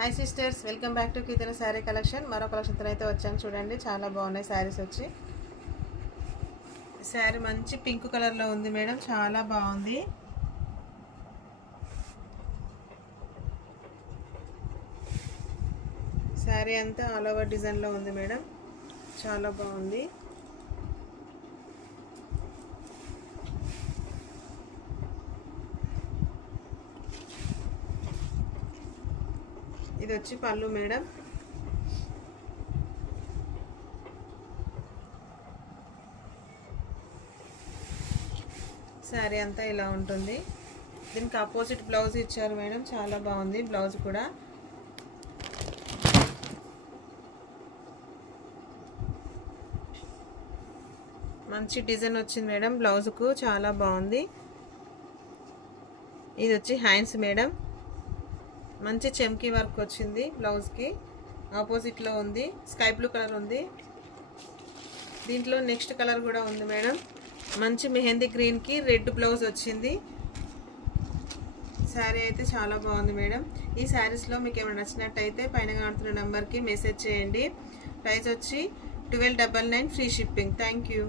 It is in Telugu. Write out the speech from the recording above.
Hi sisters, welcome back to Keerthana sari collection. మరో కలెక్షన్తో అయితే వచ్చాను. చూడండి, చాలా బాగున్నాయి శారీస్. వచ్చి శారీ మంచి పింక్ కలర్లో ఉంది మేడం, చాలా బాగుంది. శారీ అంతా ఆల్ ఓవర్ డిజైన్లో ఉంది మేడం, చాలా బాగుంది. ఇది వచ్చి పళ్ళు మేడం. శారీ అంతా ఇలా ఉంటుంది. దీనికి ఆపోజిట్ బ్లౌజ్ ఇచ్చారు మేడం, చాలా బాగుంది బ్లౌజ్ కూడా. మంచి డిజైన్ వచ్చింది మేడం, బ్లౌజ్కు చాలా బాగుంది. ఇది వచ్చి హ్యాండ్స్ మేడం, మంచి చెమ్కీ వర్క్ వచ్చింది బ్లౌజ్కి. ఆపోజిట్లో ఉంది, స్కై బ్లూ కలర్ ఉంది. దీంట్లో నెక్స్ట్ కలర్ కూడా ఉంది మేడం, మంచి మెహందీ గ్రీన్కి రెడ్ బ్లౌజ్ వచ్చింది. శారీ అయితే చాలా బాగుంది మేడం. ఈ శారీస్లో మీకు ఏమైనా నచ్చినట్టయితే పైన కడుతున్న నెంబర్కి మెసేజ్ చేయండి. ప్రైస్ వచ్చి 1299, ఫ్రీ షిప్పింగ్. Thank you.